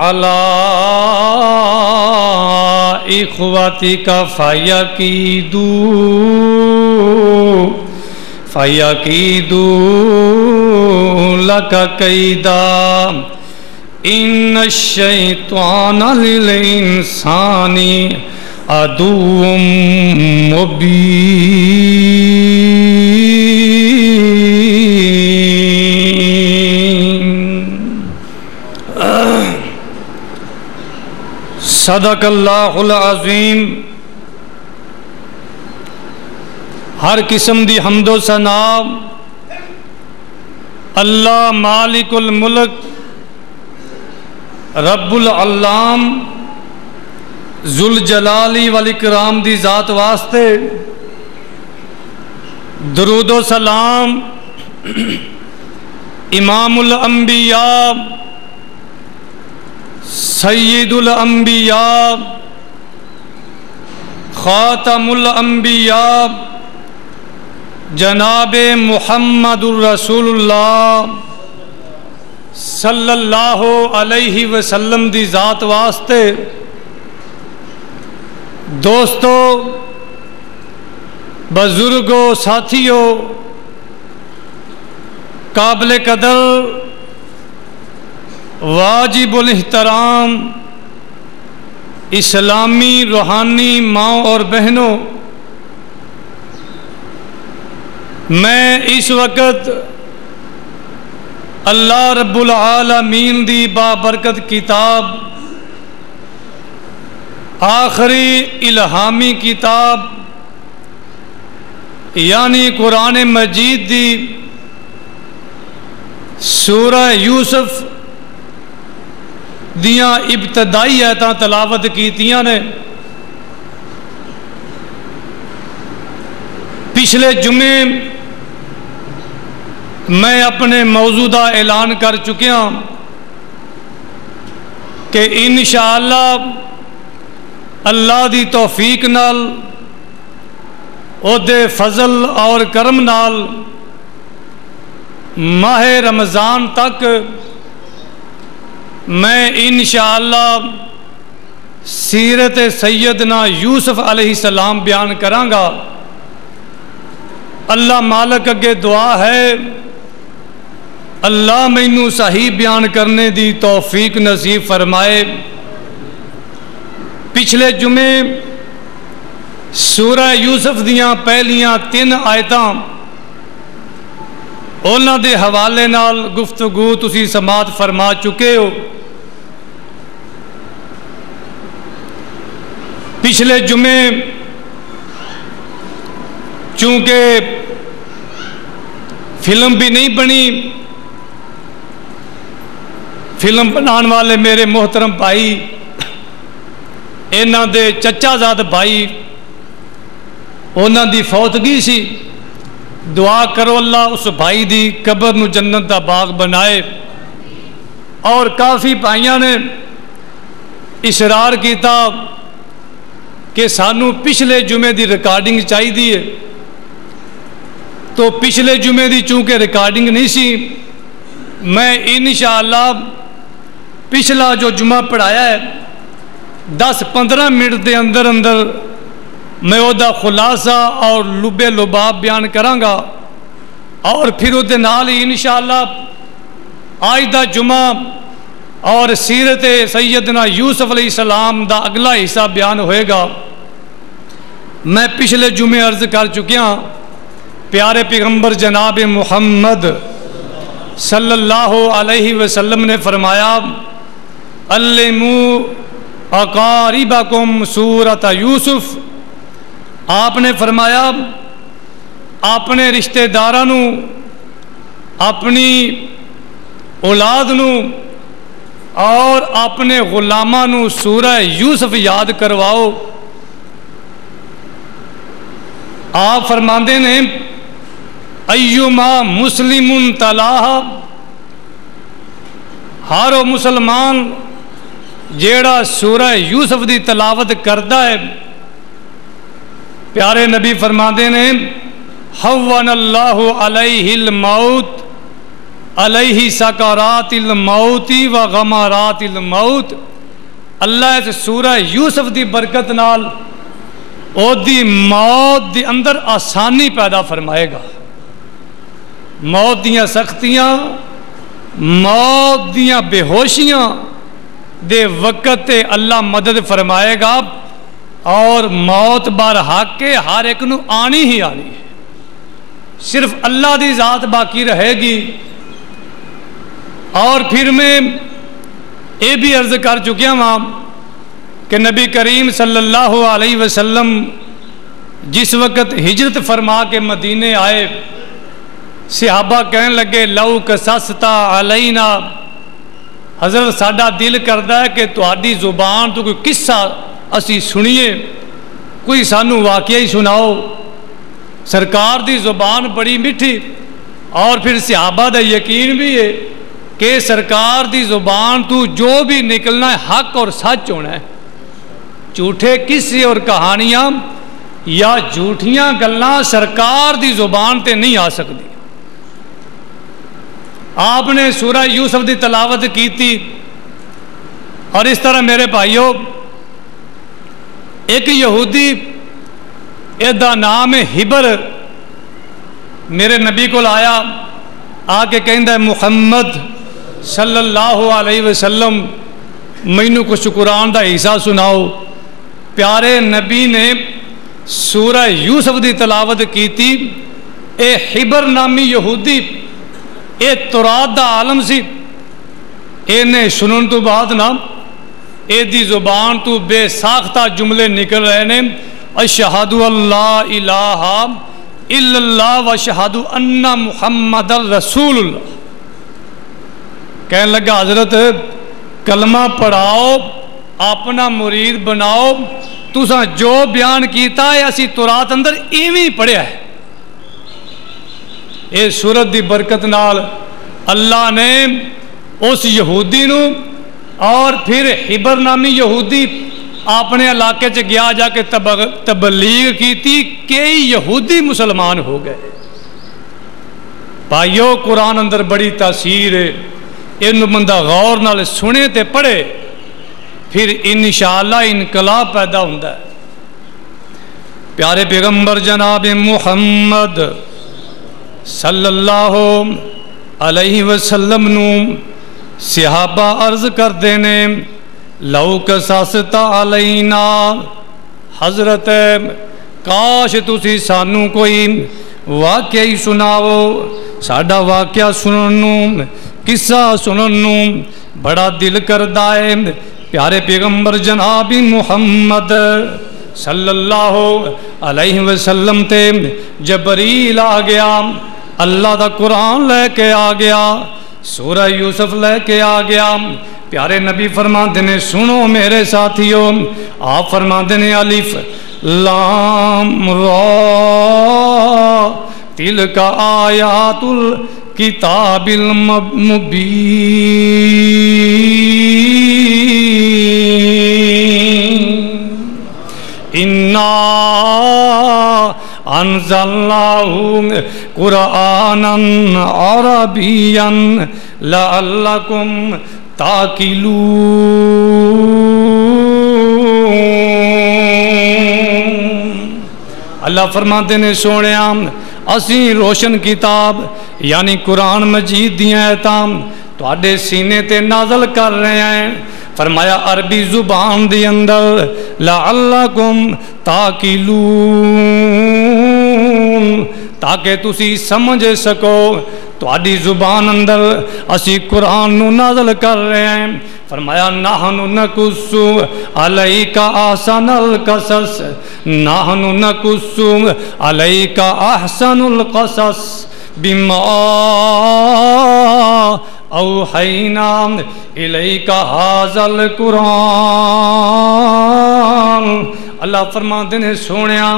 علی اخوتک فیکیدوا لک کیدا ان الشیطان للانسان عدو مبین۔ صدق اللہ العظیم۔ ہر قسم دی حمد و ثنا اللہ مالک الملک رب العلام ذوالجلالی والاکرام دی ذات واسطے درود و سلام امام الانبیاء سید الانبیاء خاتم الانبیاء جناب محمد الرسول اللہ صلی اللہ علیہ وسلم دی ذات واسطے دوستو، بزرگوں، ساتھیوں، قابل قدر واجب الاحترام اسلامی روحانی ماں اور بہنوں، میں اس وقت اللہ رب العالمین دی بابرکت کتاب، آخری الہامی کتاب یعنی قرآن مجید دی سورہ یوسف دیاں ابتدائی آیتاں تلاوت کیتیاں نے۔ پچھلے جمعے میں اپنے موضوع اعلان کر چکیا کہ انشاءاللہ اللہ دی توفیق نال اودے فضل اور کرم نال ماہ رمضان تک میں انشاءاللہ سیرت سیدنا یوسف علیہ السلام بیان کرانگا۔ اللہ مالک اگے دعا ہے اللہ مینوں صحیح بیان کرنے دی توفیق نصیب فرمائے۔ پچھلے جمعے سورہ یوسف دیاں پہلیاں 3 آیتاں اونا دے حوالے نال گفتگو تسی سماعت فرما چکے ہو۔ پچھلے جمعے چونکہ فلم بھی نہیں بنی، فلم بنان والے میرے محترم بھائی انہاں دے چچا زاد بھائی انہاں دی فوتگی سی، دعا کرو اللہ اس بھائی دی قبر نو جنت دا باغ بنائے۔ اور کافی بھائیاں نے اصرار کیتا کہ سانو پچھلے جمعے دی ریکارڈنگ چاہی دیئے، تو پچھلے جمعے دی چونکہ ریکارڈنگ نہیں سی، میں انشاءاللہ پچھلا جو جمعہ پڑھایا ہے 10-15 منٹ دے اندر اندر میں او دا خلاصہ اور لب لباب بیان کرانگا، اور پھر او دے نال ہی انشاءاللہ آج دا جمعہ اور سیرت سیدنا یوسف علیہ السلام دا اگلا حصہ بیان ہوئے گا۔ میں پچھلے جمعے عرض کر چکیا پیارے پیغمبر جناب محمد صلی اللہ علیہ وسلم نے فرمایا علموا اقاربکم سورۃ یوسف۔ آپ نے فرمایا اپنے رشتہ دارانو، اپنی اولادنو اور اپنے غلامانو سورہ یوسف یاد کرواؤ۔ آپ فرماندے نے ایما مسلم تلاہا، ہر مسلمان جیڑا سورہ یوسف دی تلاوت کردا ہے، پیارے نبی فرماندے نے حون اللہ علیہ الموت علیہ سکرات الموت و غمرات الموت، اللہ اس سورہ یوسف دی برکت نال او دی موت دی اندر آسانی پیدا فرمائے گا. موت دیاں سختیاں، موت دیاں بے ہوشیاں دے وقت تے اللہ مدد فرمائے گا، اور موت بار حق کے ہر ایک نو آنی ہی آنی ہے. صرف اللہ دی ذات باقی رہے گی. اور پھر میں یہ بھی عرض کر چکیا ہاں کہ نبی کریم صلی اللہ علیہ وسلم جس وقت ہجرت فرما کے مدینے آئے، صحابہ کہنے لگے لو قصصتا علینا، حضرت ساڈا دل کردا ہے کہ تہاڈی زبان تو کوئی قصہ اسی سنیے، کوئی سانو واقعہ ہی سناؤ. سرکار دی زبان بڑی میٹھی، اور پھر صحابہ دا یقین بھی ہے کہ سرکار دی زبان تو جو بھی نکلنا ہے حق اور سچ ہونا ہے. جھوٹے قصے اور کہانیاں یا جھوٹیاں گلاں سرکار دی زبان تے نہیں آ سکتی. آپ نے سورہ یوسف دی تلاوت کی تھی. اور اس طرح میرے بھائیوں، ایک یہودی دا نام ہے ہبر، میرے نبی کو آیا، آ کے کہندا ہے محمد صلی اللہ علیہ وسلم مینوں کچھ قرآن دا حصہ سناؤ. پیارے نبی نے سورہ یوسف دی تلاوت کی تھی. اے ہبر نامی یہودی اے تورات دا عالم سی، انہیں سنن تو بعد نا اے دی زبان تو بے ساختہ جملے نکل رہے نے، اشہد اللہ الہ الا اللہ و اشہد ان محمد رسول اللہ. کہنے لگا حضرت کلمہ پڑھاؤ، اپنا مرید بناؤ، تساں جو بیان کیتا ہے اسی تورات اندر ایویں پڑھیا ہے. اے سورت دی برکت نال اللہ نے اس یہودی نو، اور پھر ہبر نامی یہودی اپنے علاقے چ گیا، جا کے تبلیغ کی تھی، کئی یہودی مسلمان ہو گئے. بھائیو قرآن اندر بڑی تاثیر ہے، ان بندہ غور نال سنے تے پڑھے، پھر انشاءاللہ انقلاب پیدا ہوتا ہے. پیارے پیغمبر جناب محمد صلی اللہ علیہ وسلم نو صحابہ عرض کر دینے لو قصصت علینا، حضرت کاش تسی سانو کوئی واقعہ ہی سناؤ. ساڈا واقعہ سننو، قصہ سننو بڑا دل کردہ ہے. پیارے پیغمبر جناب محمد صلی اللہ علیہ وسلم تے جبریل آ گیا، اللہ دا قرآن لے کے آ گیا، سورہ یوسف لے کے آ گیا. پیارے نبی فرماتے نے سنو میرے ساتھیوں، آپ فرماتے نے الف لام را تلک آیات الکتاب المبین انا انزلناہ قرآنا عربیا لعلکم تاقلون. اللہ فرماتے نے سوڑیا اسی روشن کتاب یعنی قرآن مجید دیاں ایتاں تواڈے سینے تے نازل کر رہے ہیں. فرمایا عربی زبان دی اندر لعلکم تاقلون، تاکہ تسی سمجھ سکو. تواڈی زبان اندر اسی قرآن نو نازل کر رہے ہیں. فرمایا نحن نقص علیک احسن القصص، نحن نقص علیک احسن القصص بما اوحینا الیک ھذا القرآن. اللہ فرماتے ہیں سونیا